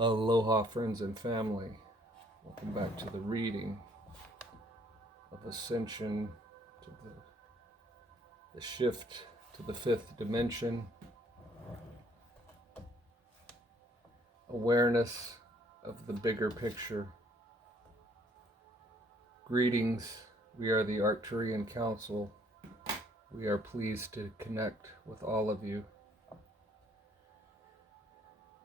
Aloha, friends and family. Welcome back to the reading of Ascension, to the shift to the fifth dimension, awareness of the bigger picture. Greetings, we are the Arcturian Council. We are pleased to connect with all of you.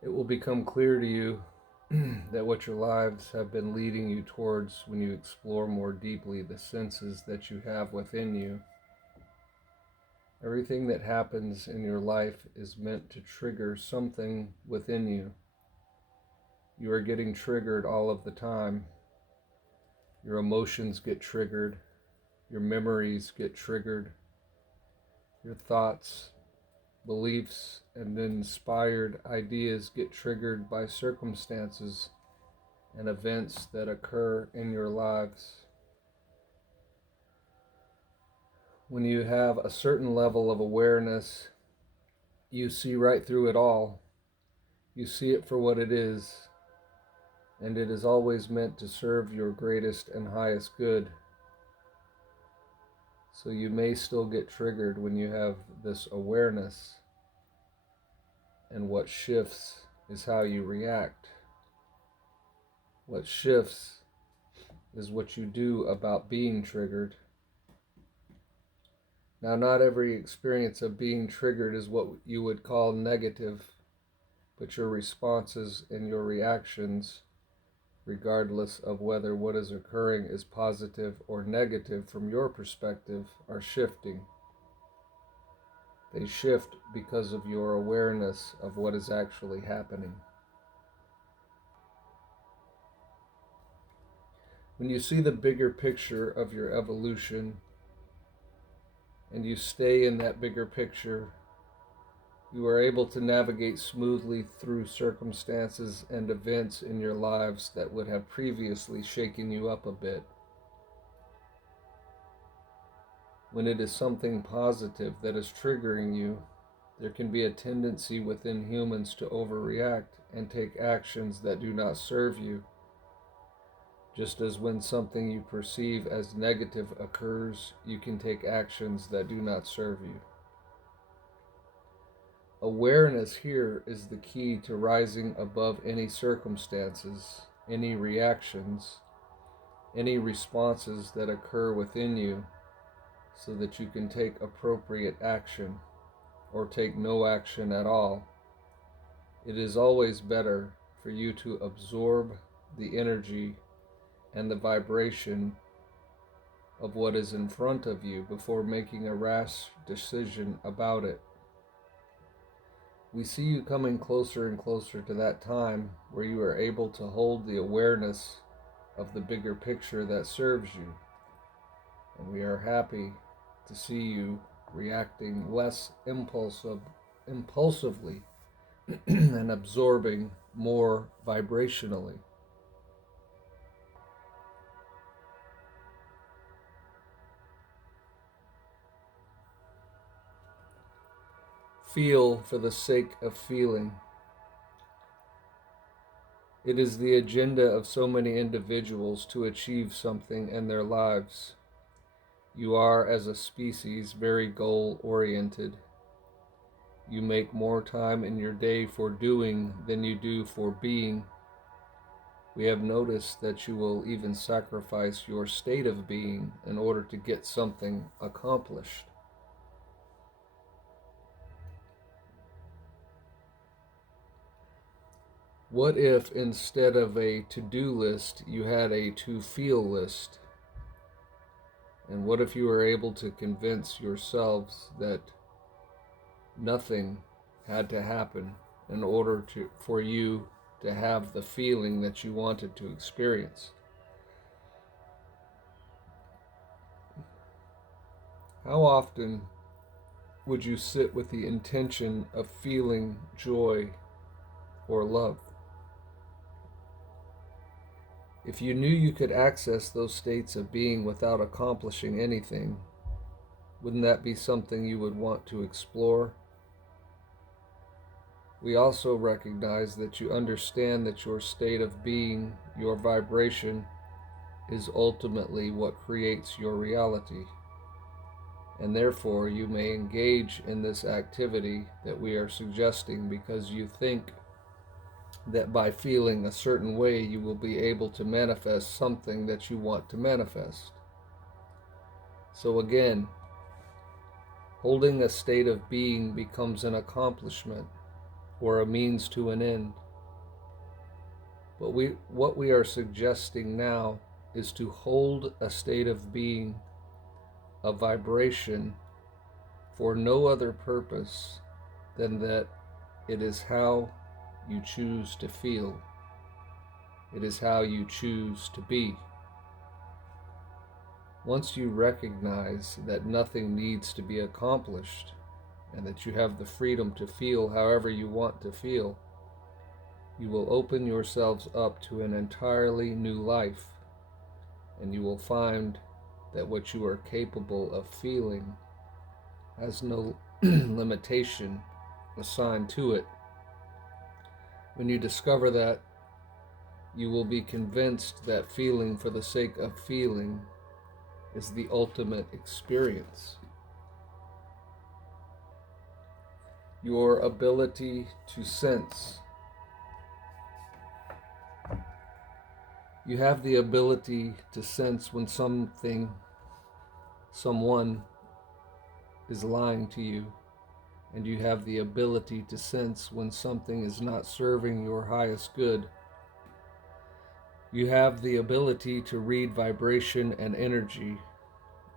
It will become clear to you that what your lives have been leading you towards when you explore more deeply the senses that you have within you. Everything that happens in your life is meant to trigger something within you. You are getting triggered all of the time. Your emotions get triggered. Your memories get triggered. Your thoughts, beliefs, and inspired ideas get triggered by circumstances and events that occur in your lives. When you have a certain level of awareness, you see right through it all. You see it for what it is, and it is always meant to serve your greatest and highest good. So you may still get triggered when you have this awareness, and what shifts is how you react. What shifts is what you do about being triggered. Now, not every experience of being triggered is what you would call negative, but your responses and your reactions, regardless of whether what is occurring is positive or negative from your perspective, are shifting. They shift because of your awareness of what is actually happening. When you see the bigger picture of your evolution and you stay in that bigger picture, you are able to navigate smoothly through circumstances and events in your lives that would have previously shaken you up a bit. When it is something positive that is triggering you, there can be a tendency within humans to overreact and take actions that do not serve you. Just as when something you perceive as negative occurs, you can take actions that do not serve you. Awareness here is the key to rising above any circumstances, any reactions, any responses that occur within you, so that you can take appropriate action or take no action at all. It is always better for you to absorb the energy and the vibration of what is in front of you before making a rash decision about it. We see you coming closer and closer to that time where you are able to hold the awareness of the bigger picture that serves you. And we are happy to see you reacting less impulsively and absorbing more vibrationally. Feel for the sake of feeling. It is the agenda of so many individuals to achieve something in their lives. You are, as a species, very goal-oriented. You make more time in your day for doing than you do for being. We have noticed that you will even sacrifice your state of being in order to get something accomplished. What if instead of a to-do list, you had a to-feel list? And what if you were able to convince yourselves that nothing had to happen in order for you to have the feeling that you wanted to experience? How often would you sit with the intention of feeling joy or love? If you knew you could access those states of being without accomplishing anything, wouldn't that be something you would want to explore? we also recognize that you understand that your state of being, your vibration, is ultimately what creates your reality. And therefore, you may engage in this activity that we are suggesting because you think that by feeling a certain way, you will be able to manifest something that you want to manifest. So again, holding a state of being becomes an accomplishment or a means to an end. But what we are suggesting now is to hold a state of being, a vibration, for no other purpose than that it is how you choose to feel. It is how you choose to be. Once you recognize that nothing needs to be accomplished and that you have the freedom to feel however you want to feel, you will open yourselves up to an entirely new life, and you will find that what you are capable of feeling has no limitation assigned to it. When you discover that, you will be convinced that feeling for the sake of feeling is the ultimate experience. Your ability to sense. You have the ability to sense when someone is lying to you, and you have the ability to sense when something is not serving your highest good. You have the ability to read vibration and energy,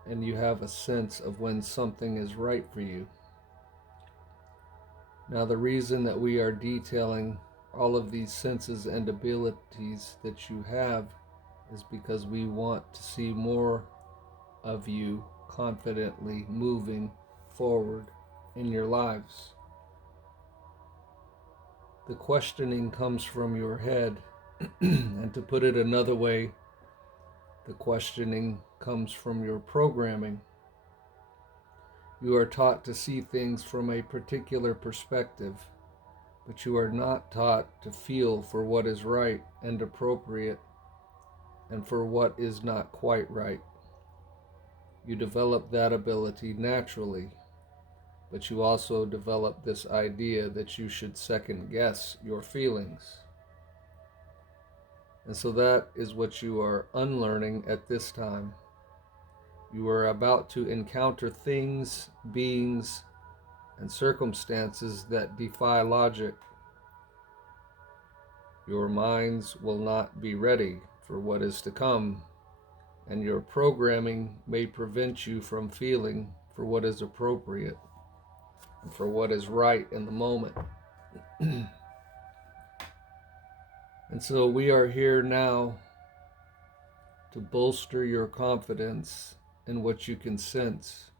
and you have a sense of when something is right for you. Now, the reason that we are detailing all of these senses and abilities that you have is because we want to see more of you confidently moving forward in your lives. The questioning comes from your head, and to put it another way, the questioning comes from your programming. You are taught to see things from a particular perspective, but you are not taught to feel for what is right and appropriate and for what is not quite right. You develop that ability naturally, but you also develop this idea that you should second guess your feelings. And so that is what you are unlearning at this time. You are about to encounter things, beings, and circumstances that defy logic. Your minds will not be ready for what is to come, and your programming may prevent you from feeling for what is appropriate and for what is right in the moment. And so we are here now to bolster your confidence in what you can sense.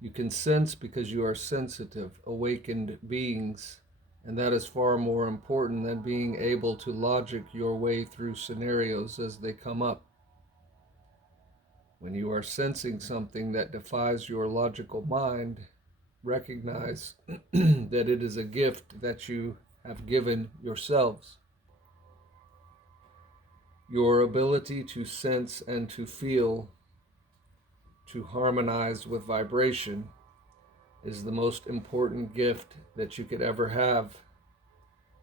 You can sense because you are sensitive, awakened beings, and that is far more important than being able to logic your way through scenarios as they come up. When you are sensing something that defies your logical mind, recognize that it is a gift that you have given yourselves. Your ability to sense and to feel, to harmonize with vibration, is the most important gift that you could ever have,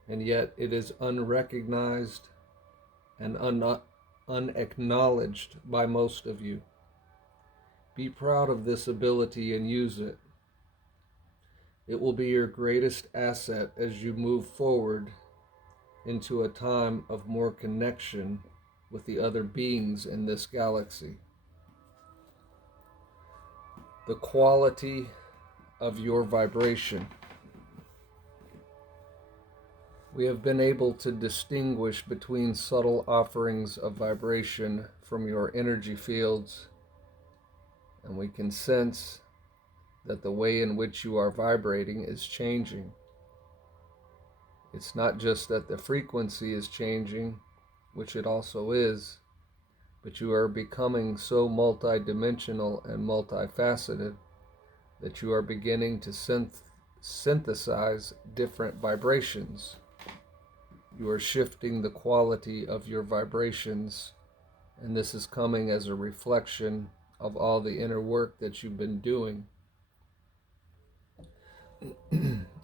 and yet it is unrecognized and unacknowledged by most of you. Be proud of this ability and use it. It will be your greatest asset as you move forward into a time of more connection with the other beings in this galaxy. The quality of your vibration. We have been able to distinguish between subtle offerings of vibration from your energy fields, and we can sense that the way in which you are vibrating is changing. It's not just that the frequency is changing, which it also is, but you are becoming so multidimensional and multifaceted that you are beginning to synthesize different vibrations. You are shifting the quality of your vibrations, and this is coming as a reflection of all the inner work that you've been doing.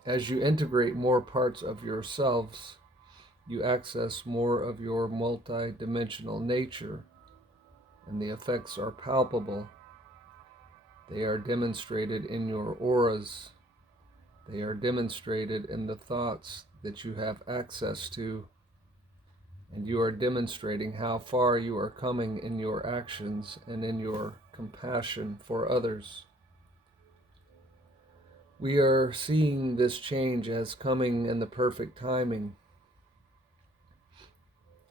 As you integrate more parts of yourselves, you access more of your multi-dimensional nature, and the effects are palpable. They are demonstrated in your auras. They are demonstrated in the thoughts that you have access to, and you are demonstrating how far you are coming in your actions and in your compassion for others. We are seeing this change as coming in the perfect timing.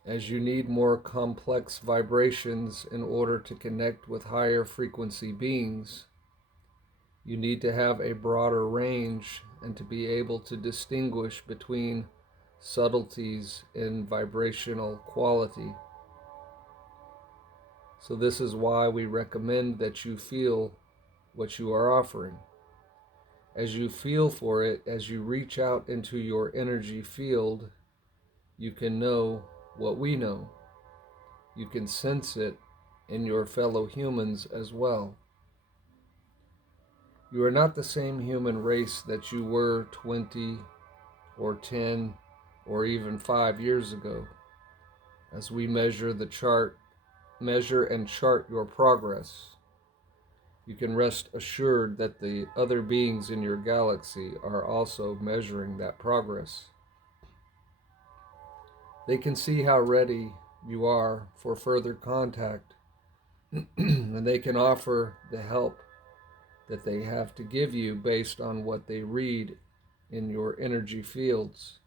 As you need more complex vibrations in order to connect with higher frequency beings, you need to have a broader range and to be able to distinguish between subtleties in vibrational quality. So this is why we recommend that you feel what you are offering. As you feel for it, as you reach out into your energy field, you can know what we know. You can sense it in your fellow humans as well. You are not the same human race that you were 20 or 10 or even 5 years ago. As we measure and chart your progress, you can rest assured that the other beings in your galaxy are also measuring that progress. They can see how ready you are for further contact, and they can offer the help that they have to give you based on what they read in your energy fields.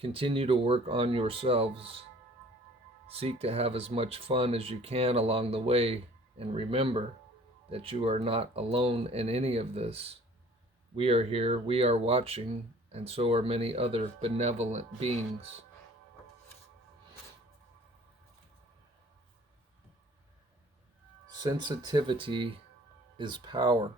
Continue to work on yourselves. Seek to have as much fun as you can along the way, and remember that you are not alone in any of this. We are here, we are watching, and so are many other benevolent beings. Sensitivity is power.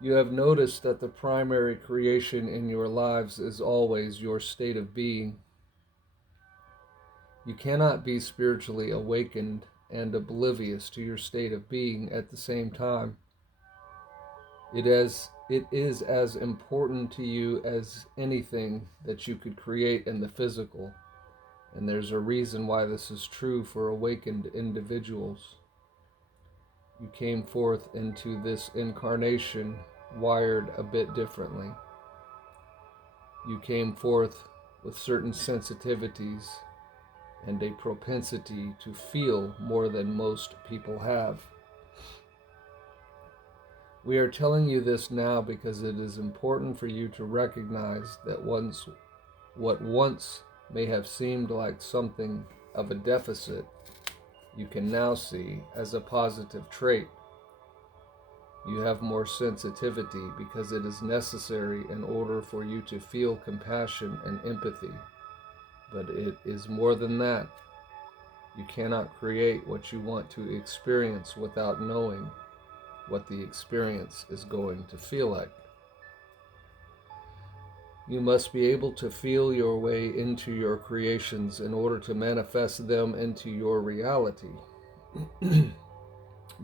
You have noticed that the primary creation in your lives is always your state of being. You cannot be spiritually awakened and oblivious to your state of being at the same time. It is as important to you as anything that you could create in the physical, and there's a reason why this is true for awakened individuals. You came forth into this incarnation wired a bit differently. You came forth with certain sensitivities and a propensity to feel more than most people have. We are telling you this now because it is important for you to recognize that what once may have seemed like something of a deficit, you can now see as a positive trait. You have more sensitivity because it is necessary in order for you to feel compassion and empathy. But it is more than that. You cannot create what you want to experience without knowing what the experience is going to feel like. You must be able to feel your way into your creations in order to manifest them into your reality.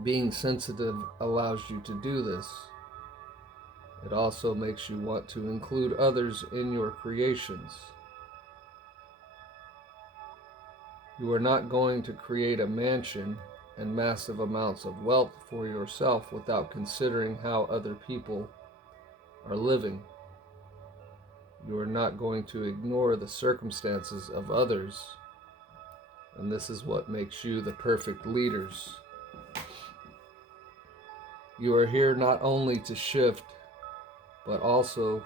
Being sensitive allows you to do this. It also makes you want to include others in your creations. You are not going to create a mansion and massive amounts of wealth for yourself without considering how other people are living. You are not going to ignore the circumstances of others, and this is what makes you the perfect leaders. You are here not only to shift, but also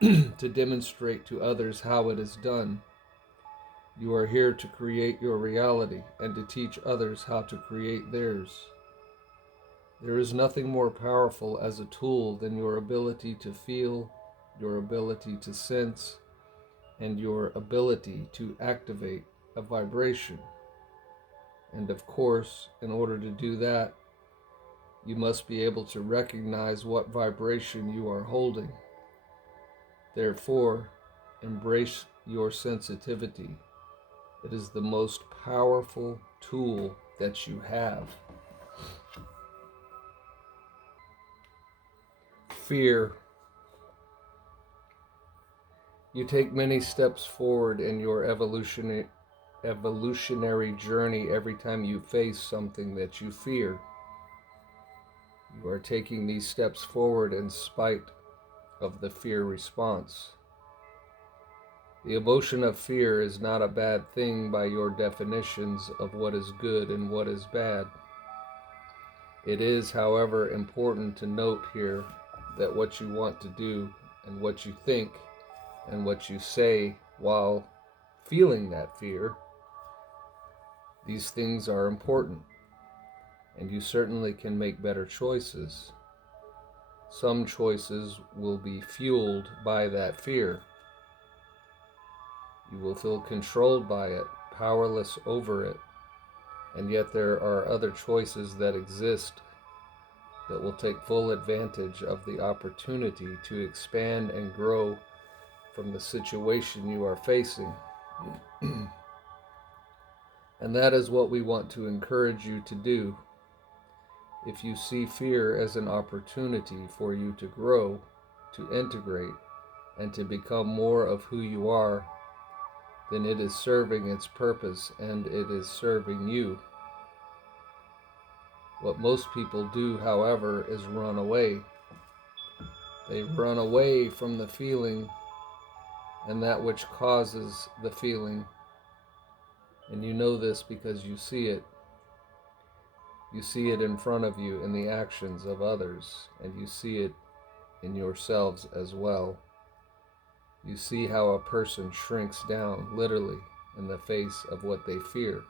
to demonstrate to others how it is done. You are here to create your reality and to teach others how to create theirs. There is nothing more powerful as a tool than your ability to feel, your ability to sense, and your ability to activate a vibration. And of course, in order to do that, You must be able to recognize what vibration you are holding. Therefore, embrace your sensitivity. It is the most powerful tool that you have. Fear. You take many steps forward in your evolutionary journey every time you face something that you fear. You are taking these steps forward in spite of the fear response. The emotion of fear is not a bad thing by your definitions of what is good and what is bad. It is, however, important to note here that what you want to do and what you think and what you say while feeling that fear, these things are important, and you certainly can make better choices. Some choices will be fueled by that fear. You will feel controlled by it, powerless over it, and yet there are other choices that exist that will take full advantage of the opportunity to expand and grow from the situation you are facing. And that is what we want to encourage you to do. If you see fear as an opportunity for you to grow, to integrate, and to become more of who you are, then it is serving its purpose and it is serving you. What most people do, however, is run away. They run away from the feeling and that which causes the feeling. And you know this because you see it. You see it in front of you in the actions of others, and you see it in yourselves as well. You see how a person shrinks down, literally, in the face of what they fear.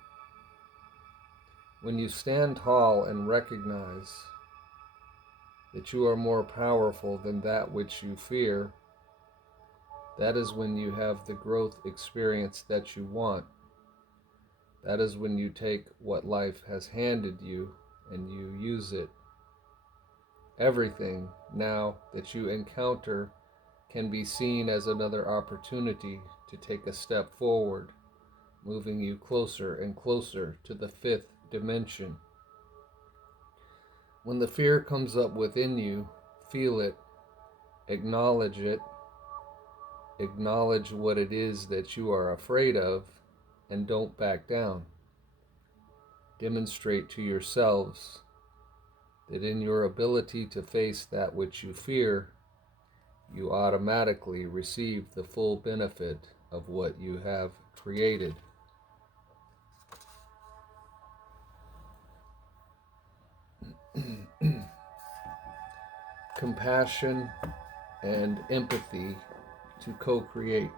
When you stand tall and recognize that you are more powerful than that which you fear, that is when you have the growth experience that you want. That is when you take what life has handed you and you use it. Everything now that you encounter can be seen as another opportunity to take a step forward, moving you closer and closer to the fifth dimension. When the fear comes up within you, feel it, acknowledge what it is that you are afraid of, and don't back down. Demonstrate to yourselves that in your ability to face that which you fear, you automatically receive the full benefit of what you have created. Compassion and empathy to co-create.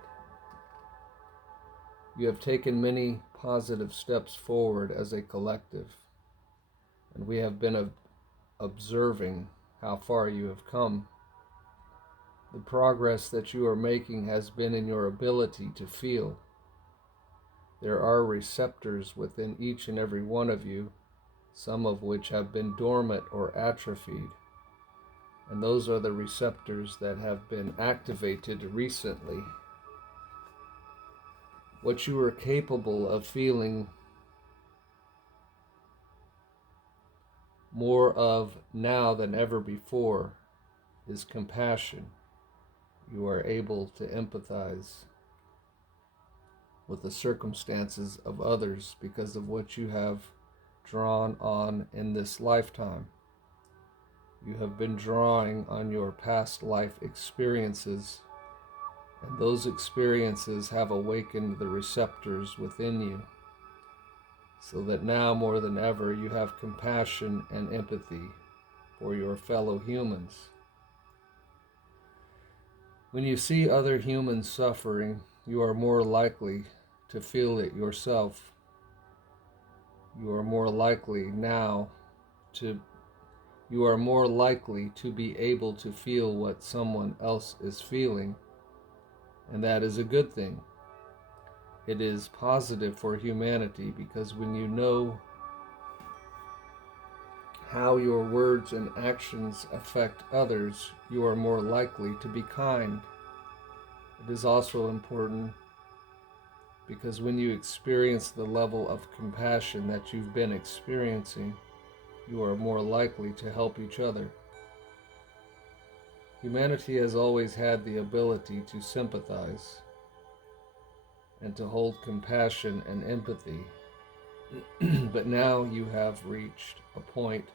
You have taken many positive steps forward as a collective, and we have been observing how far you have come. The progress that you are making has been in your ability to feel. There are receptors within each and every one of you, some of which have been dormant or atrophied, and those are the receptors that have been activated recently. What you are capable of feeling more of now than ever before is compassion. You are able to empathize with the circumstances of others because of what you have drawn on in this lifetime. You have been drawing on your past life experiences, and those experiences have awakened the receptors within you, so that now more than ever you have compassion and empathy for your fellow humans. When you see other humans suffering, you are more likely to feel it yourself. You are more likely to be able to feel what someone else is feeling, and that is a good thing. It is positive for humanity because when you know how your words and actions affect others, you are more likely to be kind. It is also important because when you experience the level of compassion that you've been experiencing, you are more likely to help each other. Humanity has always had the ability to sympathize and to hold compassion and empathy, but now you have reached a point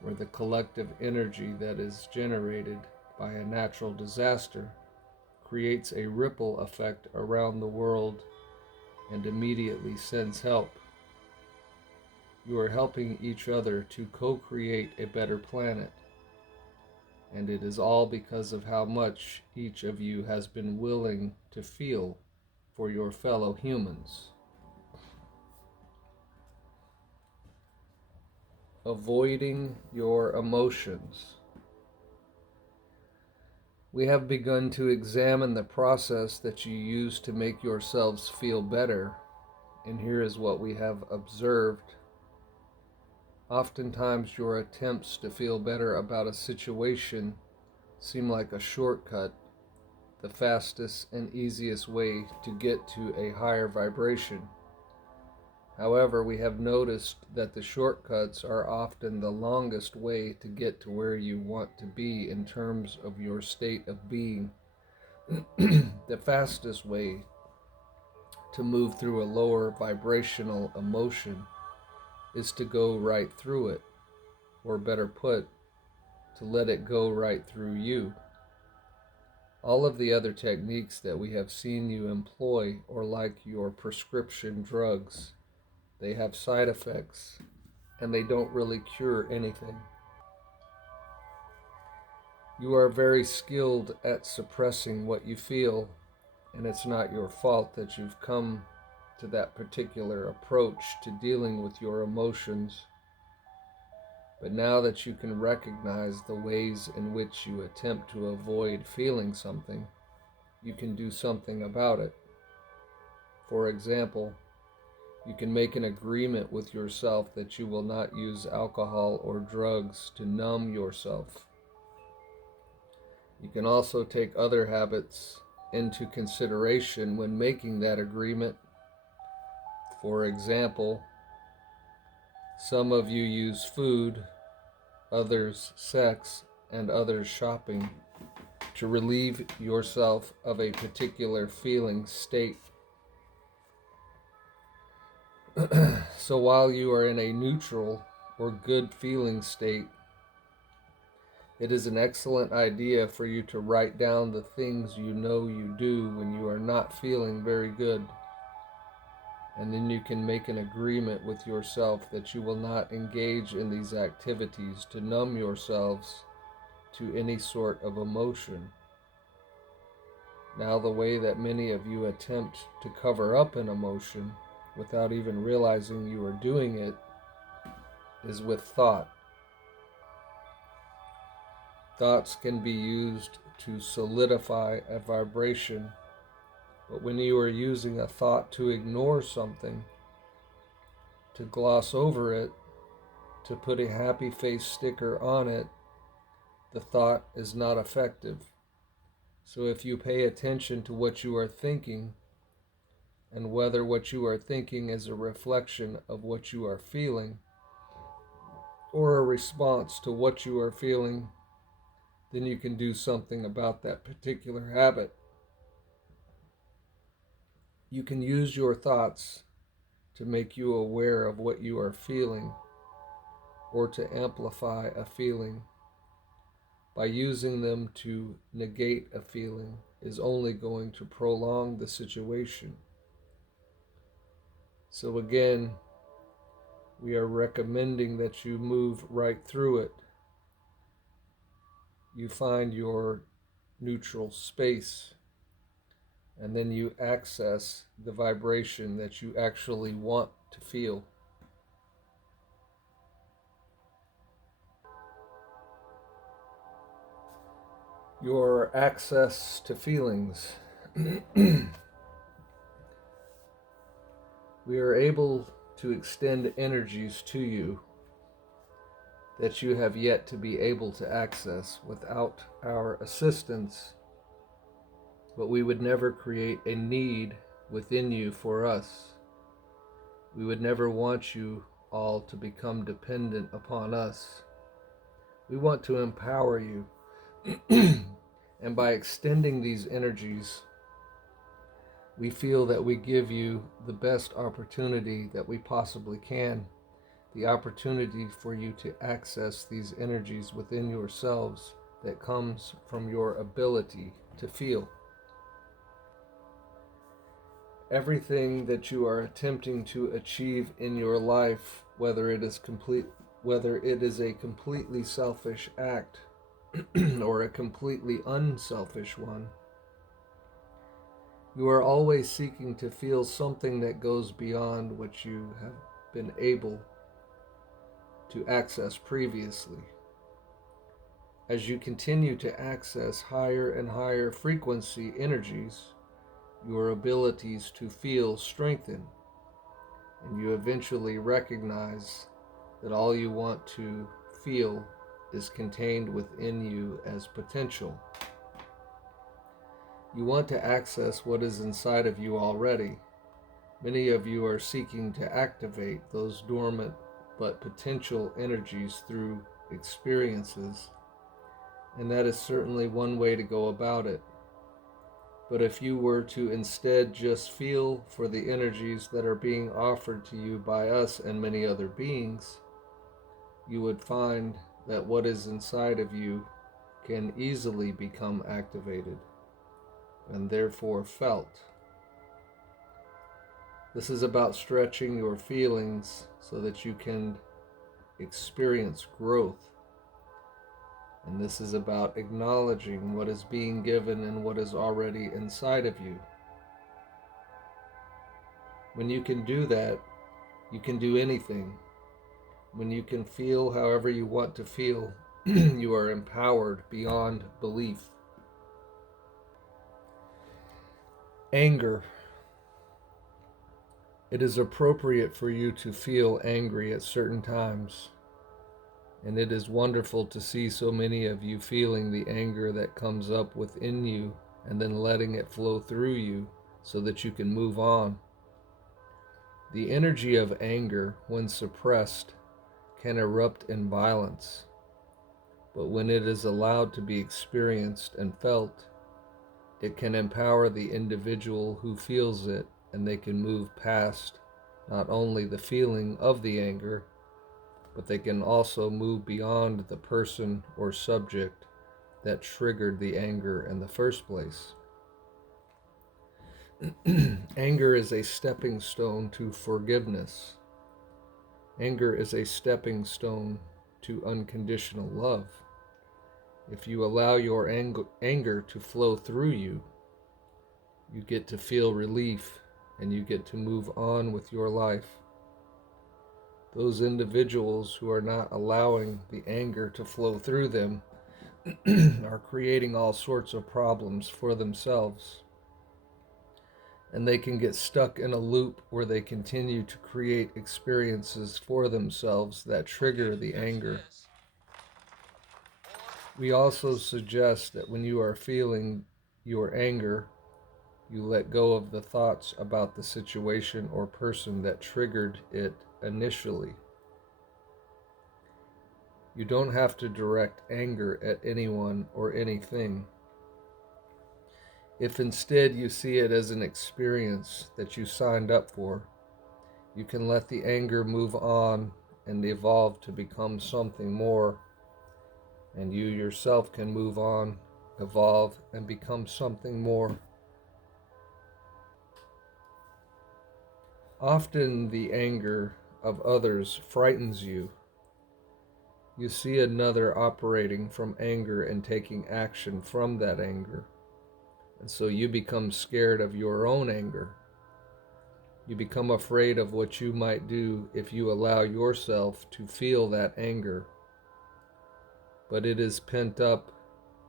where the collective energy that is generated by a natural disaster creates a ripple effect around the world and immediately sends help. You are helping each other to co-create a better planet, and it is all because of how much each of you has been willing to feel for your fellow humans. Avoiding your emotions. We have begun to examine the process that you use to make yourselves feel better, and here is what we have observed. Oftentimes your attempts to feel better about a situation seem like a shortcut, the fastest and easiest way to get to a higher vibration. However, we have noticed that the shortcuts are often the longest way to get to where you want to be in terms of your state of being. The fastest way to move through a lower vibrational emotion is to go right through it, or better put, to let it go right through you. All of the other techniques that we have seen you employ are like your prescription drugs. They have side effects, and they don't really cure anything. You are very skilled at suppressing what you feel, and it's not your fault that you've come to that particular approach to dealing with your emotions. But now that you can recognize the ways in which you attempt to avoid feeling something, you can do something about it. For example, you can make an agreement with yourself that you will not use alcohol or drugs to numb yourself. You can also take other habits into consideration when making that agreement. For example, some of you use food, others sex, and others shopping to relieve yourself of a particular feeling state. So while you are in a neutral or good feeling state, it is an excellent idea for you to write down the things you know you do when you are not feeling very good. And then you can make an agreement with yourself that you will not engage in these activities to numb yourselves to any sort of emotion. Now, the way that many of you attempt to cover up an emotion without even realizing you are doing it is with thought. Thoughts can be used to solidify a vibration, but when you are using a thought to ignore something, to gloss over it, to put a happy face sticker on it, the thought is not effective. So if you pay attention to what you are thinking, and whether what you are thinking is a reflection of what you are feeling, or a response to what you are feeling, then you can do something about that particular habit. You can use your thoughts to make you aware of what you are feeling, or to amplify a feeling. By using them to negate a feeling is only going to prolong the situation. So again, we are recommending that you move right through it. You find your neutral space, and then you access the vibration that you actually want to feel. Your access to feelings. We are able to extend energies to you. that you have yet to be able to access without our assistance, but we would never create a need within you for us. We would never want you all to become dependent upon us. We want to empower you. And by extending these energies, we feel that we give you the best opportunity that we possibly can, the opportunity for you to access these energies within yourselves that comes from your ability to feel. Everything that you are attempting to achieve in your life, whether it is a completely selfish act or a completely unselfish one, you are always seeking to feel something that goes beyond what you have been able to access previously. As you continue to access higher and higher frequency energies, your abilities to feel strengthen, and you eventually recognize that all you want to feel is contained within you as potential. You want to access what is inside of you already. Many of you are seeking to activate those dormant but potential energies through experiences, and that is certainly one way to go about it. But if you were to instead just feel for the energies that are being offered to you by us and many other beings, you would find that what is inside of you can easily become activated and therefore felt. This is about stretching your feelings so that you can experience growth. And this is about acknowledging what is being given and what is already inside of you. When you can do that, you can do anything. When you can feel however you want to feel, you are empowered beyond belief. Anger. It is appropriate for you to feel angry at certain times. And it is wonderful to see so many of you feeling the anger that comes up within you and then letting it flow through you so that you can move on. The energy of anger, when suppressed, can erupt in violence. But when it is allowed to be experienced and felt, it can empower the individual who feels it, and they can move past not only the feeling of the anger, but they can also move beyond the person or subject that triggered the anger in the first place. Anger is a stepping stone to forgiveness. Anger is a stepping stone to unconditional love. If you allow your anger to flow through you, you get to feel relief and you get to move on with your life. Those individuals who are not allowing the anger to flow through them are creating all sorts of problems for themselves. And they can get stuck in a loop where they continue to create experiences for themselves that trigger the anger. We also suggest that when you are feeling your anger, you let go of the thoughts about the situation or person that triggered it initially. You don't have to direct anger at anyone or anything. If instead you see it as an experience that you signed up for, you can let the anger move on and evolve to become something more, and you yourself can move on, evolve, and become something more. Often the anger of others frightens you. You see another operating from anger and taking action from that anger. And so you become scared of your own anger. You become afraid of what you might do if you allow yourself to feel that anger. But it is pent up,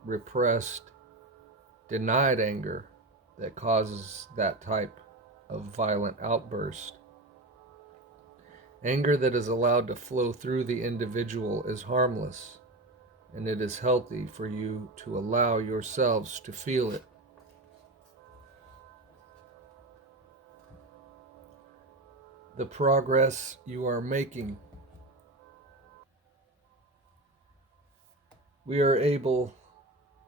repressed, denied anger that causes that type of violent outburst. Anger that is allowed to flow through the individual is harmless, and it is healthy for you to allow yourselves to feel it. The progress you are making. We are able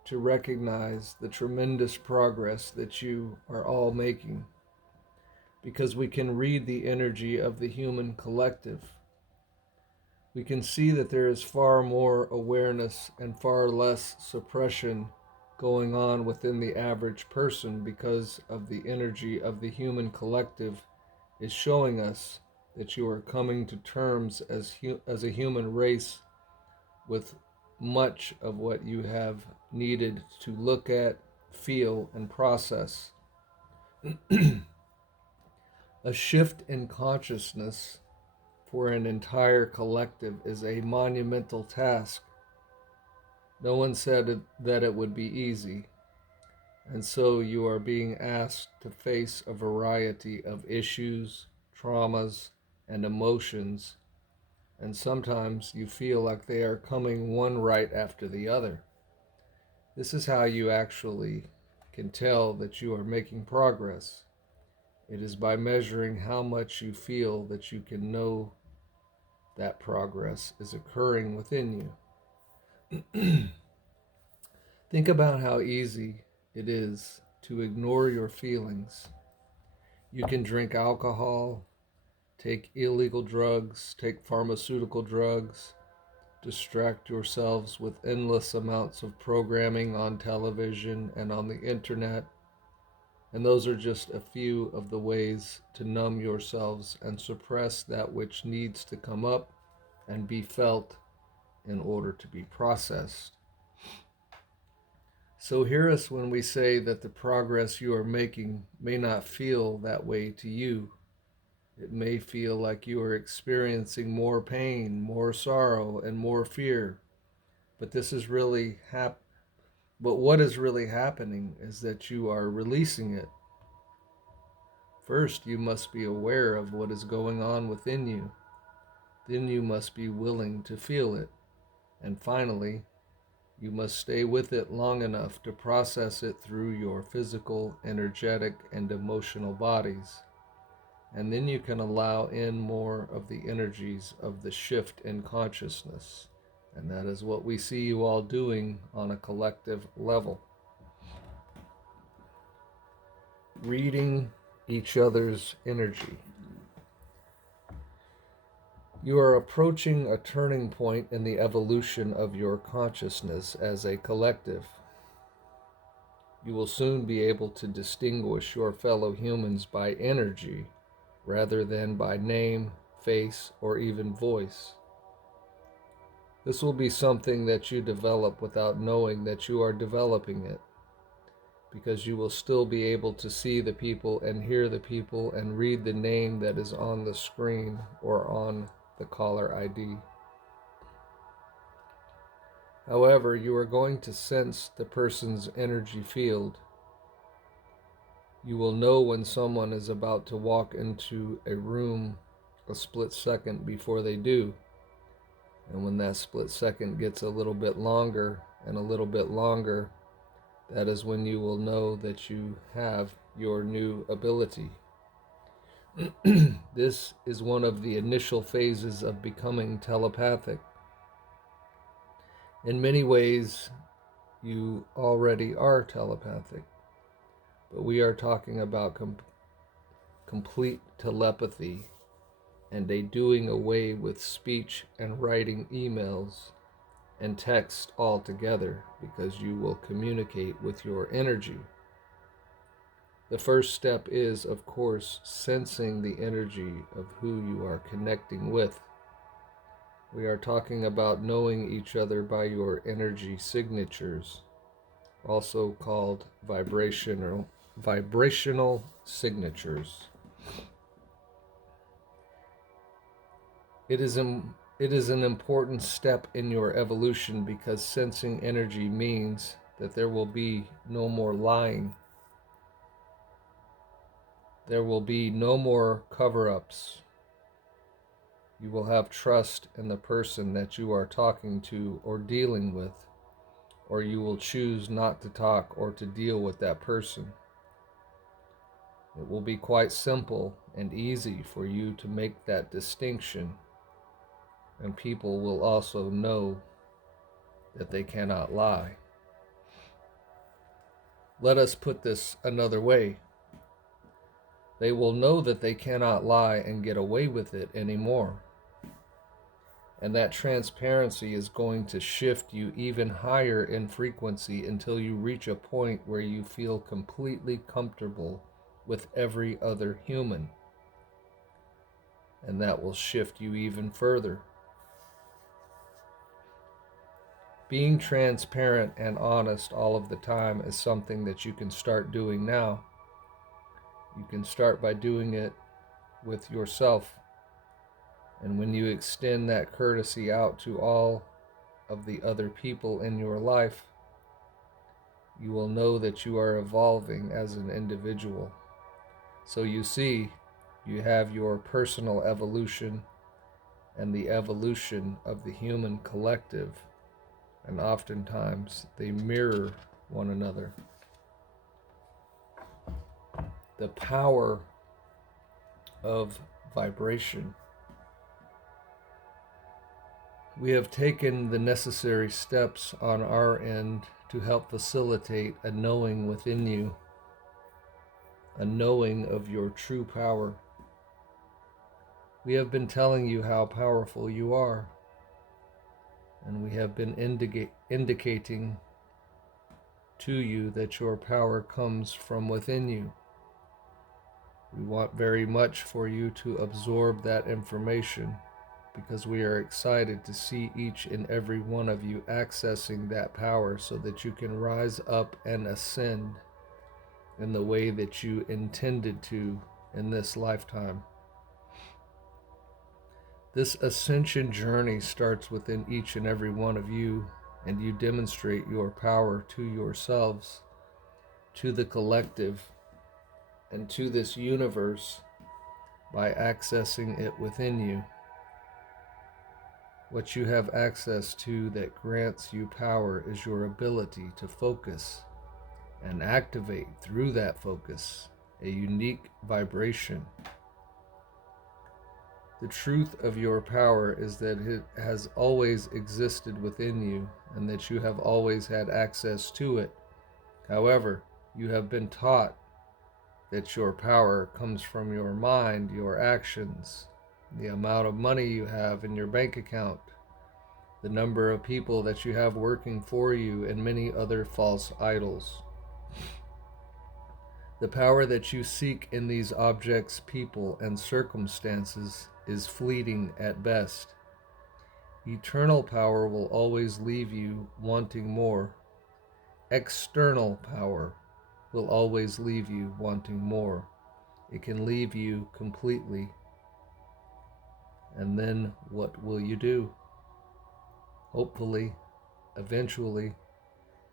to recognize the tremendous progress that you are all making because we can read the energy of the human collective. We can see that there is far more awareness and far less suppression going on within the average person because of the energy of the human collective is showing us that you are coming to terms as a human race with much of what you have needed to look at, feel, and process. A shift in consciousness for an entire collective is a monumental task. No one said that it would be easy, and so you are being asked to face a variety of issues, traumas, and emotions, and sometimes you feel like they are coming one right after the other. This is how you actually can tell that you are making progress. It is by measuring how much you feel that you can know that progress is occurring within you. Think about how easy it is to ignore your feelings. You can drink alcohol, take illegal drugs, take pharmaceutical drugs, distract yourselves with endless amounts of programming on television and on the internet. And those are just a few of the ways to numb yourselves and suppress that which needs to come up and be felt in order to be processed. So hear us when we say that the progress you are making may not feel that way to you. It may feel like you are experiencing more pain, more sorrow, and more fear. But what is really happening is that you are releasing it. First, you must be aware of what is going on within you. Then you must be willing to feel it. And finally, you must stay with it long enough to process it through your physical, energetic, and emotional bodies. And then you can allow in more of the energies of the shift in consciousness. And that is what we see you all doing on a collective level. Reading each other's energy. You are approaching a turning point in the evolution of your consciousness as a collective. You will soon be able to distinguish your fellow humans by energy rather than by name, face, or even voice. This will be something that you develop without knowing that you are developing it, because you will still be able to see the people and hear the people and read the name that is on the screen or on the caller ID. However, you are going to sense the person's energy field. You will know when someone is about to walk into a room a split second before they do. And when that split second gets a little bit longer and a little bit longer, that is when you will know that you have your new ability. This is one of the initial phases of becoming telepathic. In many ways, you already are telepathic, but we are talking about complete telepathy and a doing away with speech and writing emails and text altogether, because you will communicate with your energy. The first step is, of course, sensing the energy of who you are connecting with. We are talking about knowing each other by your energy signatures, also called vibrational signatures. It is an important step in your evolution, because sensing energy means that there will be no more lying. There will be no more cover-ups. You will have trust in the person that you are talking to or dealing with, or you will choose not to talk or to deal with that person. It will be quite simple and easy for you to make that distinction, and people will also know that they cannot lie. Let us put this another way. They will know that they cannot lie and get away with it anymore. And that transparency is going to shift you even higher in frequency until you reach a point where you feel completely comfortable with every other human. And that will shift you even further. Being transparent and honest all of the time is something that you can start doing now. You can start by doing it with yourself. And when you extend that courtesy out to all of the other people in your life, you will know that you are evolving as an individual. So you see, you have your personal evolution and the evolution of the human collective, and oftentimes they mirror one another. The power of vibration. We have taken the necessary steps on our end to help facilitate a knowing within you, a knowing of your true power. We have been telling you how powerful you are, and we have been indicating to you that your power comes from within you. We want very much for you to absorb that information, because we are excited to see each and every one of you accessing that power so that you can rise up and ascend in the way that you intended to in this lifetime. This ascension journey starts within each and every one of you, and you demonstrate your power to yourselves, to the collective, and to this universe by accessing it within you. What you have access to that grants you power is your ability to focus and activate through that focus a unique vibration. The truth of your power is that it has always existed within you and that you have always had access to it. However, you have been taught that your power comes from your mind, your actions, the amount of money you have in your bank account, the number of people that you have working for you, and many other false idols. The power that you seek in these objects, people, and circumstances is fleeting at best. Eternal power will always leave you wanting more. External power will always leave you wanting more. It can leave you completely. And then what will you do? Hopefully, eventually,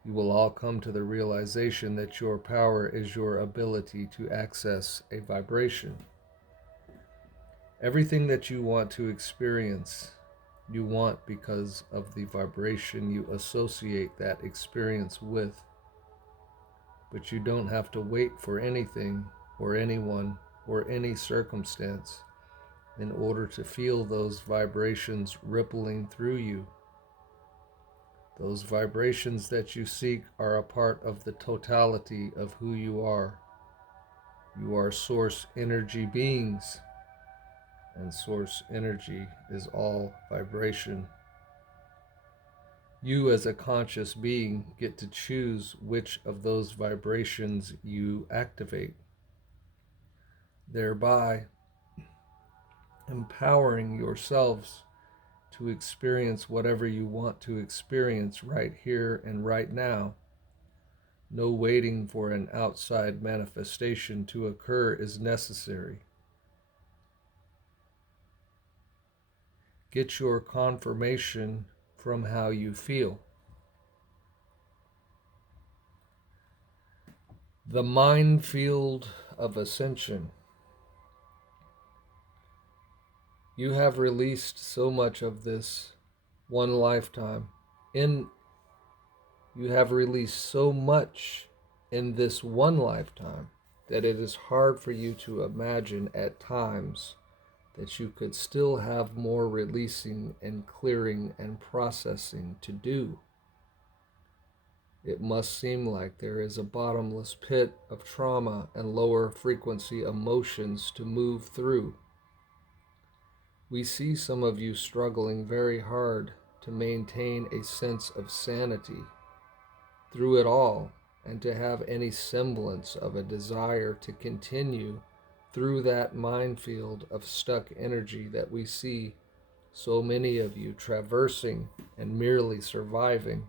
you will all come to the realization that your power is your ability to access a vibration. Everything that you want to experience, you want because of the vibration you associate that experience with. But you don't have to wait for anything or anyone or any circumstance in order to feel those vibrations rippling through you. Those vibrations that you seek are a part of the totality of who you are. You are source energy beings, and source energy is all vibration. You as a conscious being get to choose which of those vibrations you activate, thereby empowering yourselves to experience whatever you want to experience right here and right now. No waiting for an outside manifestation to occur is necessary. Get your confirmation from how you feel. The Minefield of Ascension. You have released so much of this one lifetime. You have released so much in this one lifetime that it is hard for you to imagine at times that you could still have more releasing and clearing and processing to do. It must seem like there is a bottomless pit of trauma and lower frequency emotions to move through. We see some of you struggling very hard to maintain a sense of sanity through it all, and to have any semblance of a desire to continue through that minefield of stuck energy that we see so many of you traversing and merely surviving.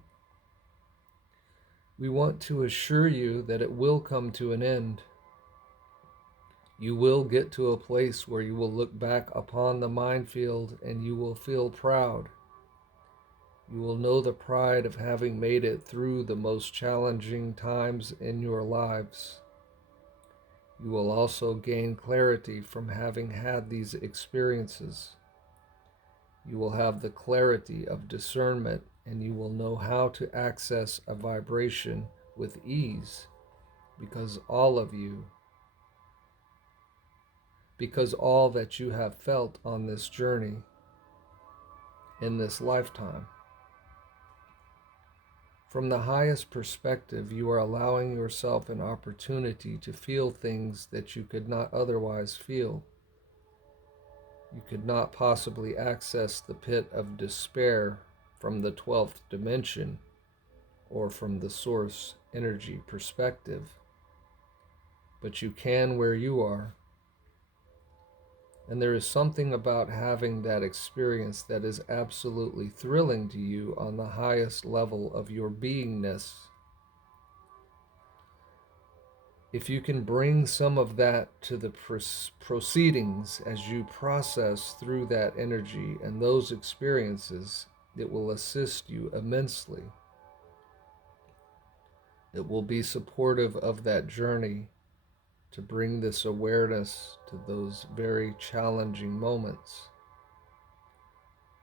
We want to assure you that it will come to an end. You will get to a place where you will look back upon the minefield and you will feel proud. You will know the pride of having made it through the most challenging times in your lives. You will also gain clarity from having had these experiences. You will have the clarity of discernment, and you will know how to access a vibration with ease, because all that you have felt on this journey in this lifetime. From the highest perspective, you are allowing yourself an opportunity to feel things that you could not otherwise feel. You could not possibly access the pit of despair from the 12th dimension or from the source energy perspective, but you can where you are. And there is something about having that experience that is absolutely thrilling to you on the highest level of your beingness. If you can bring some of that to the proceedings as you process through that energy and those experiences, it will assist you immensely. It will be supportive of that journey to bring this awareness to those very challenging moments.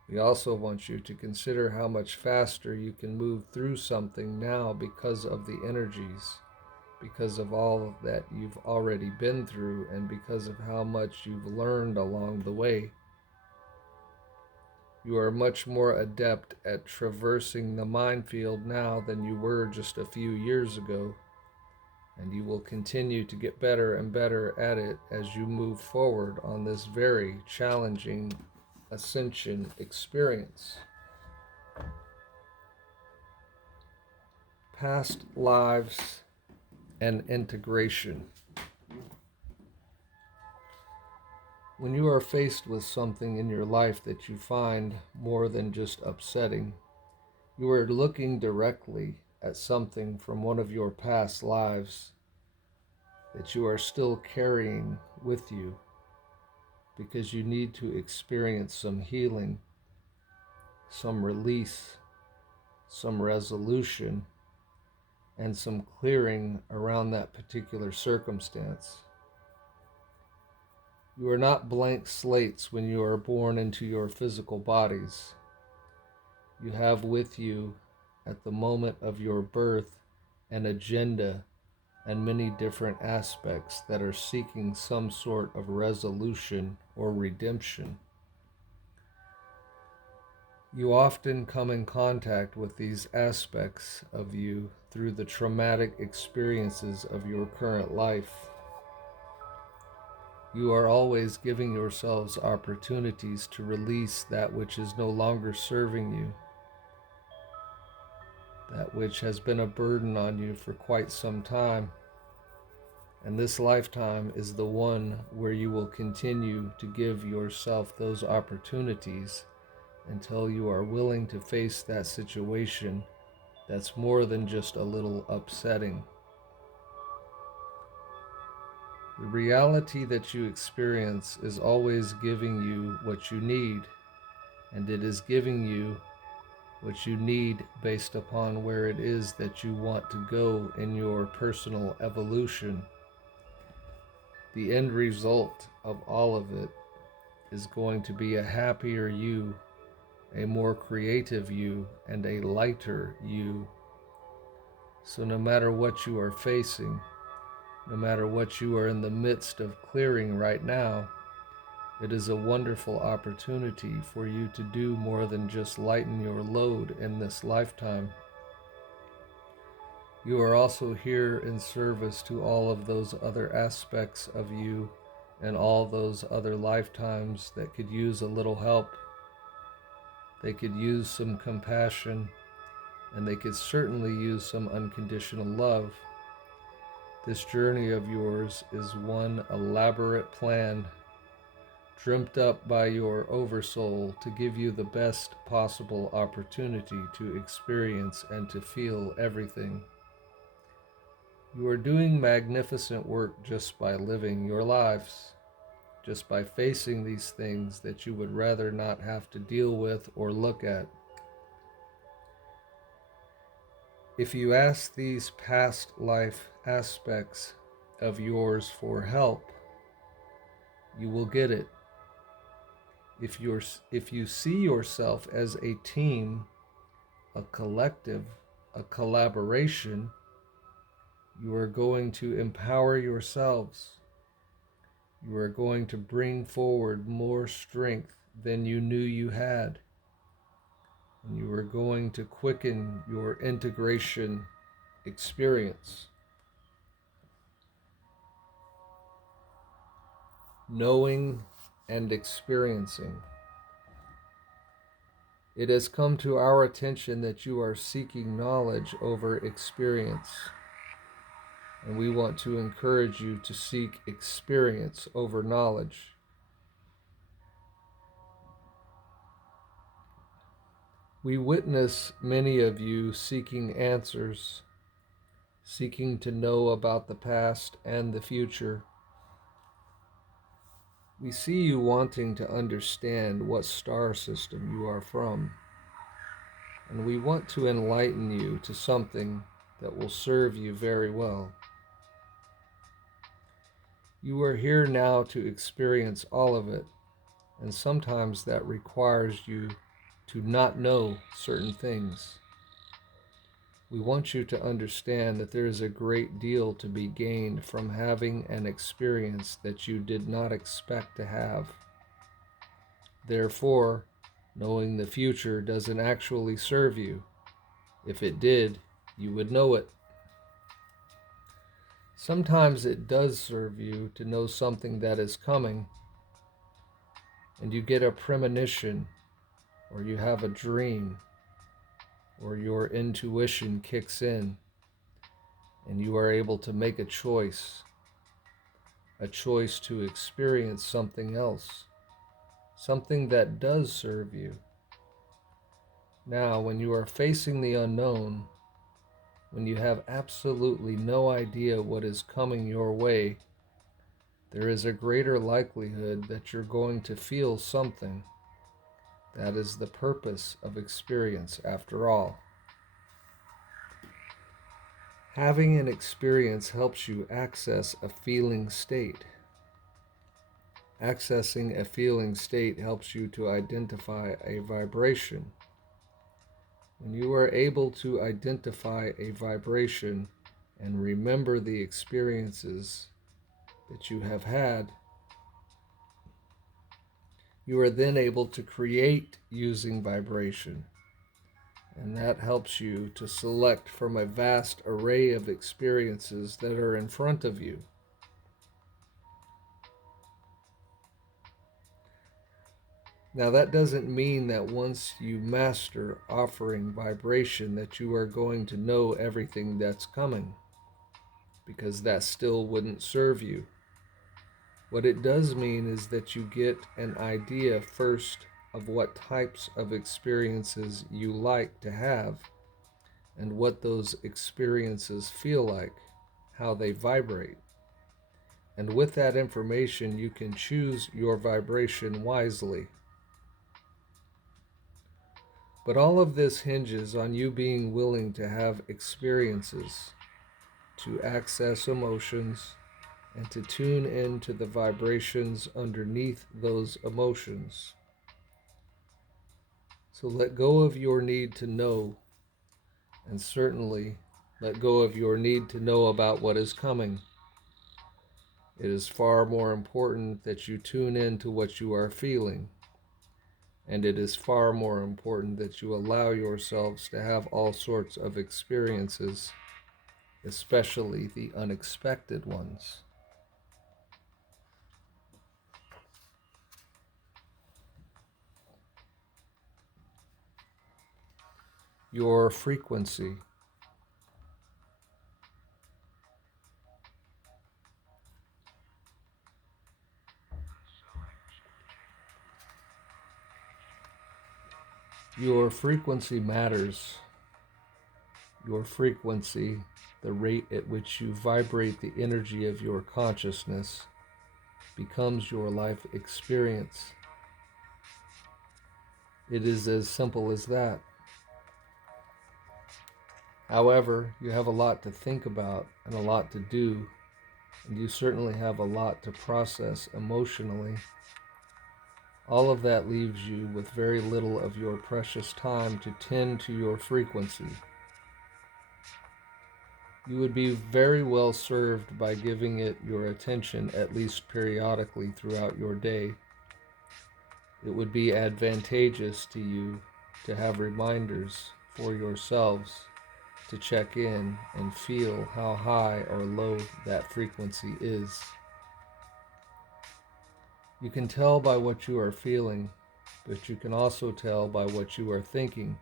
We also want you to consider how much faster you can move through something now because of the energies, because of all that you've already been through, and because of how much you've learned along the way. You are much more adept at traversing the minefield now than you were just a few years ago, and you will continue to get better and better at it as you move forward on this very challenging ascension experience. Past lives and integration. When you are faced with something in your life that you find more than just upsetting, you are looking directly at something from one of your past lives that you are still carrying with you because you need to experience some healing, some release, some resolution, and some clearing around that particular circumstance. You are not blank slates when you are born into your physical bodies. You have with you, at the moment of your birth, an agenda and many different aspects that are seeking some sort of resolution or redemption. You often come in contact with these aspects of you through the traumatic experiences of your current life. You are always giving yourselves opportunities to release that which is no longer serving you, that which has been a burden on you for quite some time. And this lifetime is the one where you will continue to give yourself those opportunities until you are willing to face that situation that's more than just a little upsetting. The reality that you experience is always giving you what you need, and it is giving you what you need based upon where it is that you want to go in your personal evolution. The end result of all of it is going to be a happier you, a more creative you, and a lighter you. So no matter what you are facing, no matter what you are in the midst of clearing right now, it is a wonderful opportunity for you to do more than just lighten your load in this lifetime. You are also here in service to all of those other aspects of you and all those other lifetimes that could use a little help. They could use some compassion, and they could certainly use some unconditional love. This journey of yours is one elaborate plan dreamt up by your oversoul to give you the best possible opportunity to experience and to feel everything. You are doing magnificent work just by living your lives, just by facing these things that you would rather not have to deal with or look at. If you ask these past life aspects of yours for help, you will get it. If you see yourself as a team, a collective, a collaboration, you are going to empower yourselves. You are going to bring forward more strength than you knew you had. And you are going to quicken your integration experience. Knowing and experiencing. It has come to our attention that you are seeking knowledge over experience. And we want to encourage you to seek experience over knowledge. We witness many of you seeking answers, seeking to know about the past and the future. We see you wanting to understand what star system you are from, and we want to enlighten you to something that will serve you very well. You are here now to experience all of it, and sometimes that requires you to not know certain things. We want you to understand that there is a great deal to be gained from having an experience that you did not expect to have. Therefore, knowing the future doesn't actually serve you. If it did, you would know it. Sometimes it does serve you to know something that is coming, and you get a premonition, or you have a dream, or your intuition kicks in, and you are able to make a choice to experience something else, something that does serve you. Now, when you are facing the unknown, when you have absolutely no idea what is coming your way, there is a greater likelihood that you're going to feel something. That is the purpose of experience, after all. Having an experience helps you access a feeling state. Accessing a feeling state helps you to identify a vibration. When you are able to identify a vibration and remember the experiences that you have had, you are then able to create using vibration. And that helps you to select from a vast array of experiences that are in front of you. Now, that doesn't mean that once you master offering vibration that you are going to know everything that's coming, because that still wouldn't serve you. What it does mean is that you get an idea first of what types of experiences you like to have and what those experiences feel like, how they vibrate. And with that information, you can choose your vibration wisely. But all of this hinges on you being willing to have experiences, to access emotions, and to tune into the vibrations underneath those emotions. So let go of your need to know, and certainly let go of your need to know about what is coming. It is far more important that you tune in to what you are feeling, and it is far more important that you allow yourselves to have all sorts of experiences, especially the unexpected ones. Your frequency. Your frequency matters. Your frequency, the rate at which you vibrate the energy of your consciousness, becomes your life experience. It is as simple as that. However, you have a lot to think about and a lot to do, and you certainly have a lot to process emotionally. All of that leaves you with very little of your precious time to tend to your frequency. You would be very well served by giving it your attention at least periodically throughout your day. It would be advantageous to you to have reminders for yourselves to check in and feel how high or low that frequency is. You can tell by what you are feeling, but you can also tell by what you are thinking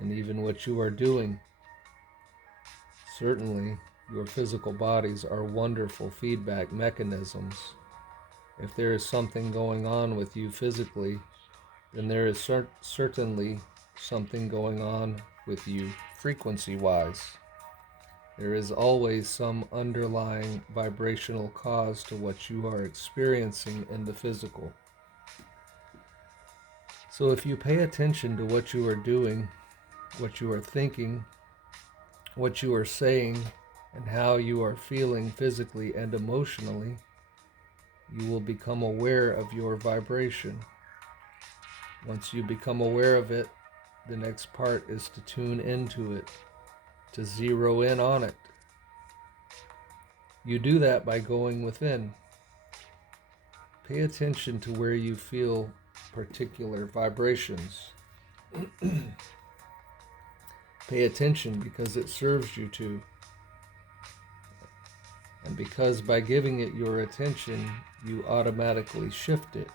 and even what you are doing. Certainly, your physical bodies are wonderful feedback mechanisms. If there is something going on with you physically, then there is certainly something going on with you frequency-wise. There is always some underlying vibrational cause to what you are experiencing in the physical. So if you pay attention to what you are doing, what you are thinking, what you are saying, and how you are feeling physically and emotionally, you will become aware of your vibration. Once you become aware of it, the next part is to tune into it, to zero in on it. You do that by going within. Pay attention to where you feel particular vibrations. Pay attention because it serves you to. And because by giving it your attention, you automatically shift it.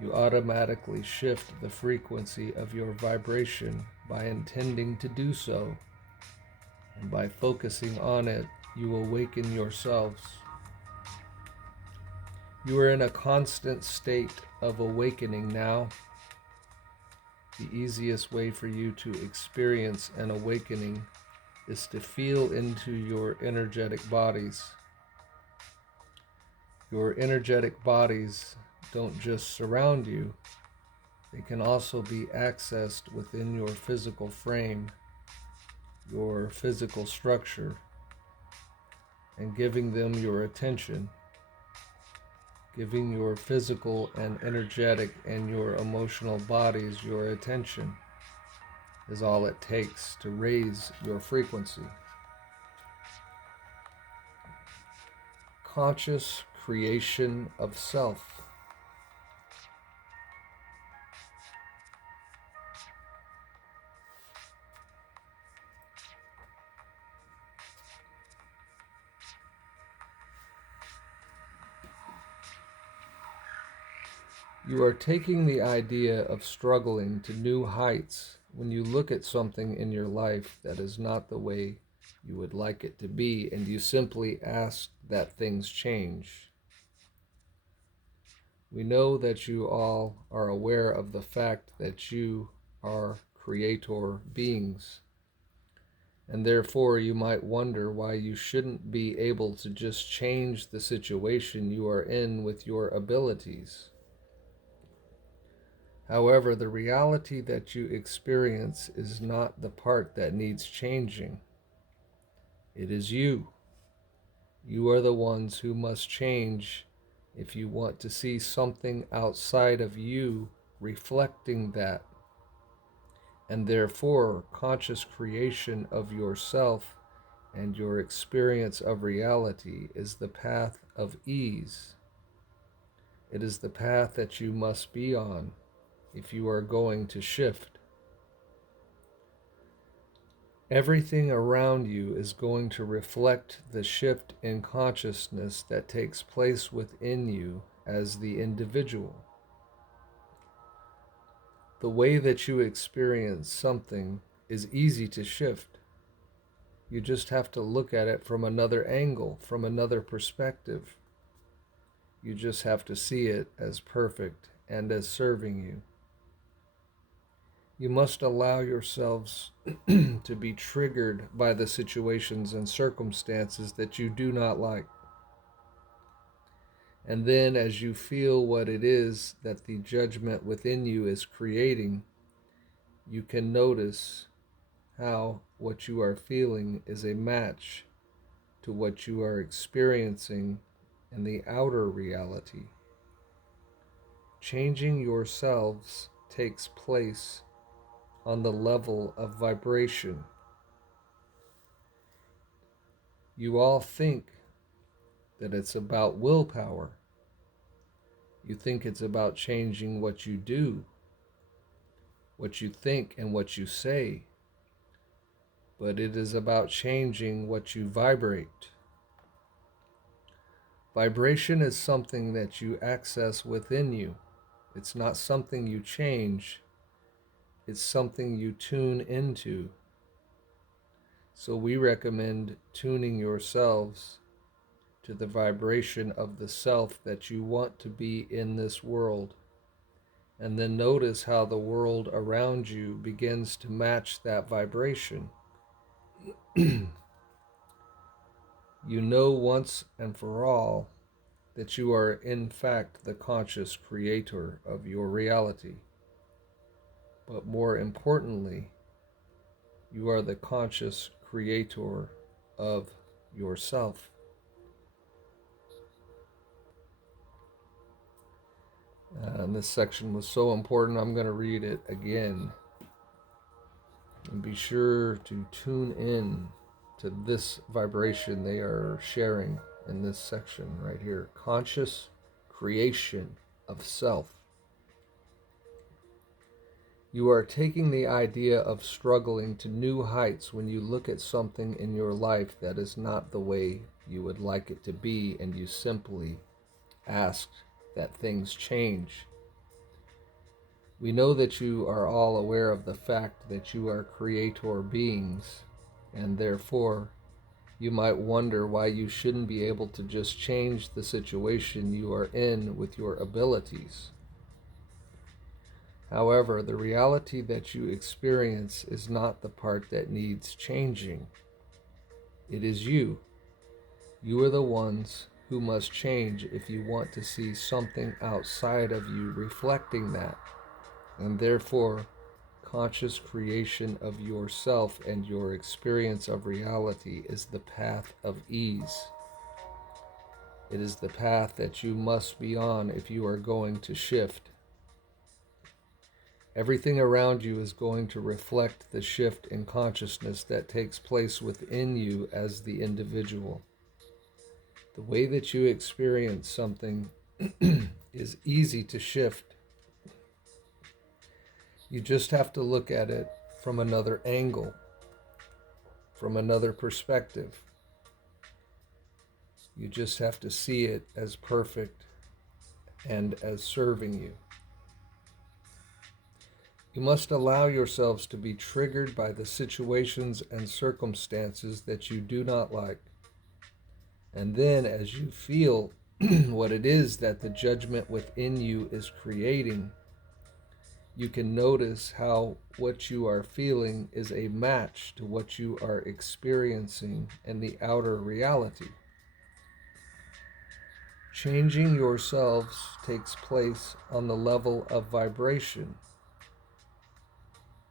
You automatically shift the frequency of your vibration by intending to do so. And by focusing on it, you awaken yourselves. You are in a constant state of awakening now. The easiest way for you to experience an awakening is to feel into your energetic bodies. Your energetic bodies don't just surround you, they can also be accessed within your physical frame, your physical structure, and giving them your attention, giving your physical and energetic and your emotional bodies your attention is all it takes to raise your frequency. Conscious creation of self. You are taking the idea of struggling to new heights when you look at something in your life that is not the way you would like it to be, and you simply ask that things change. We know that you all are aware of the fact that you are creator beings, and therefore you might wonder why you shouldn't be able to just change the situation you are in with your abilities. However, the reality that you experience is not the part that needs changing. It is you. You are the ones who must change if you want to see something outside of you reflecting that, and therefore conscious creation of yourself and your experience of reality is the path of ease. It is the path that you must be on if you are going to shift. Everything around you is going to reflect the shift in consciousness that takes place within you as the individual. The way that you experience something is easy to shift. You just have to look at it from another angle, from another perspective. You just have to see it as perfect and as serving you. You must allow yourselves to be triggered by the situations and circumstances that you do not like. And then, as you feel what it is that the judgment within you is creating, you can notice how what you are feeling is a match to what you are experiencing in the outer reality. Changing yourselves takes place on the level of vibration. You all think that it's about willpower. You think it's about changing what you do, what you think, and what you say. But it is about changing what you vibrate. Vibration is something that you access within you. It's not something you change. It's something you tune into. So we recommend tuning yourselves to the vibration of the self that you want to be in this world. And then notice how the world around you begins to match that vibration. You know once and for all that you are in fact the conscious creator of your reality. But more importantly, you are the conscious creator of yourself. And this section was so important, I'm going to read it again. And be sure to tune in to this vibration they are sharing in this section right here. Conscious creation of self. You are taking the idea of struggling to new heights when you look at something in your life that is not the way you would like it to be, and you simply ask that things change. We know that you are all aware of the fact that you are creator beings, and therefore you might wonder why you shouldn't be able to just change the situation you are in with your abilities. However, the reality that you experience is not the part that needs changing. It is you. You are the ones who must change if you want to see something outside of you reflecting that, and therefore conscious creation of yourself and your experience of reality is the path of ease. It is the path that you must be on if you are going to shift. Everything around you is going to reflect the shift in consciousness that takes place within you as the individual. The way that you experience something is easy to shift. You just have to look at it from another angle, from another perspective. You just have to see it as perfect and as serving you. You must allow yourselves to be triggered by the situations and circumstances that you do not like. And then as you feel what it is that the judgment within you is creating, you can notice how what you are feeling is a match to what you are experiencing in the outer reality. Changing yourselves takes place on the level of vibration.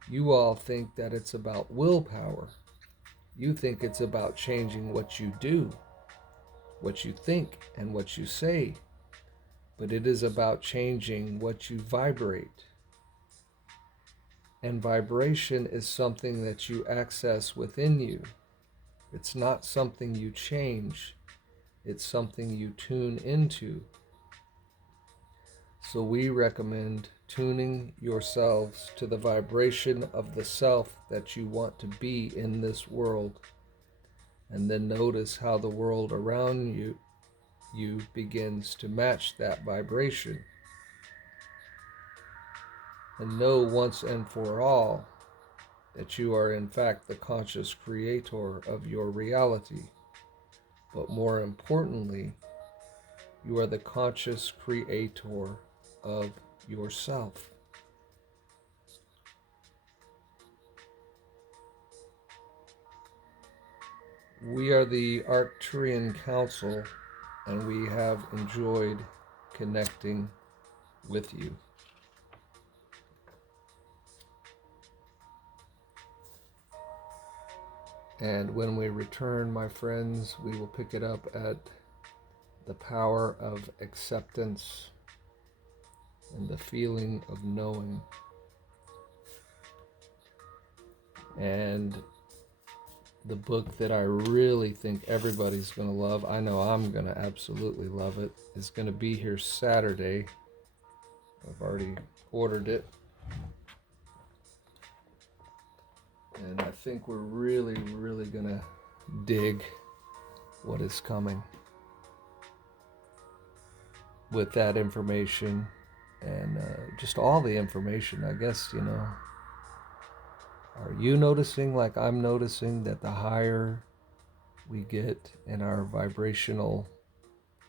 You all think that it's about willpower. You think it's about changing what you do. what you think and what you say, but it is about changing what you vibrate. And vibration is something that you access within you. It's not something you change, it's something you tune into. So we recommend tuning yourselves to the vibration of the self that you want to be in this world. And then notice how the world around you begins to match that vibration. And know once and for all that you are in fact the conscious creator of your reality. But more importantly, you are the conscious creator of yourself. We are the Arcturian Council, and we have enjoyed connecting with you. And when we return, my friends, we will pick it up at the power of acceptance and the feeling of knowing. And the book that I really think everybody's going to love, I know I'm going to absolutely love it, is going to be here Saturday. I've already ordered it. And I think we're really, really going to dig what is coming with that information and just all the information, I guess, Are you noticing, like I'm noticing, that the higher we get in our vibrational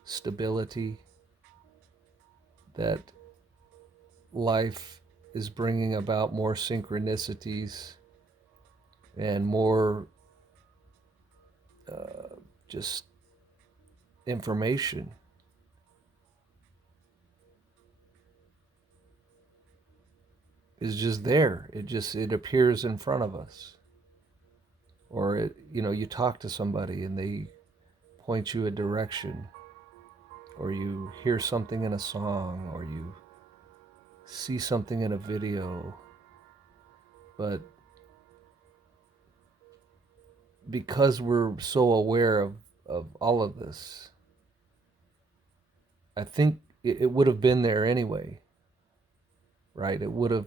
stability, that life is bringing about more synchronicities and more just information? Is just there. It appears in front of us. Or you talk to somebody and they point you a direction, or you hear something in a song, or you see something in a video. But because we're so aware of all of this, I think it would have been there anyway, right? It would have,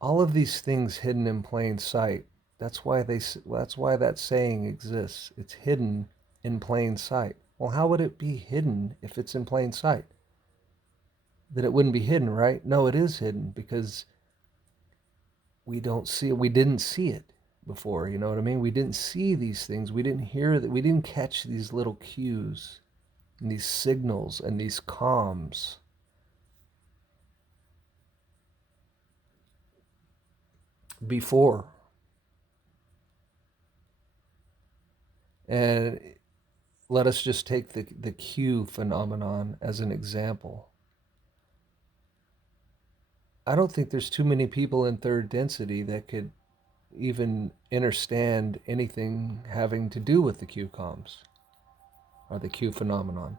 all of these things hidden in plain sight. That's why that saying exists. It's hidden in plain sight. Well, how would it be hidden if it's in plain sight? Then it wouldn't be hidden, right? No, it is hidden because we don't see it. We didn't see it before, you know what I mean? We didn't see these things. We didn't hear that. We didn't catch these little cues and these signals and these comms. Before. And let us just take the cue phenomenon as an example. I don't think there's too many people in third density that could even understand anything having to do with the Q comms or the Q phenomenon.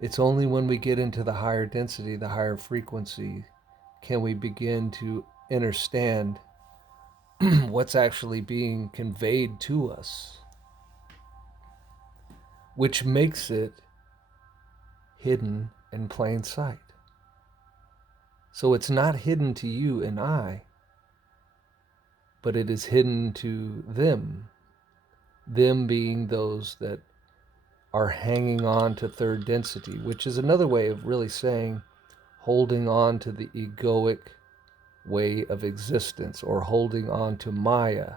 It's only when we get into the higher density, the higher frequency, can we begin to understand what's actually being conveyed to us, which makes it hidden in plain sight. So it's not hidden to you and I, but it is hidden to them being those that are hanging on to third density, which is another way of really saying holding on to the egoic way of existence, or holding on to Maya,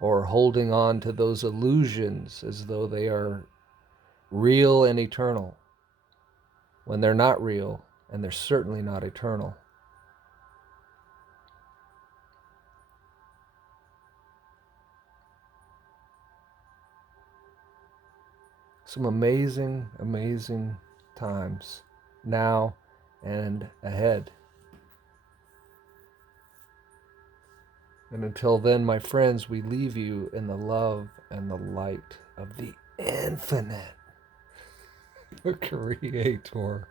or holding on to those illusions as though they are real and eternal, when they're not real, and they're certainly not eternal. Some amazing, amazing times now and ahead. And until then, my friends, we leave you in the love and the light of the infinite Creator.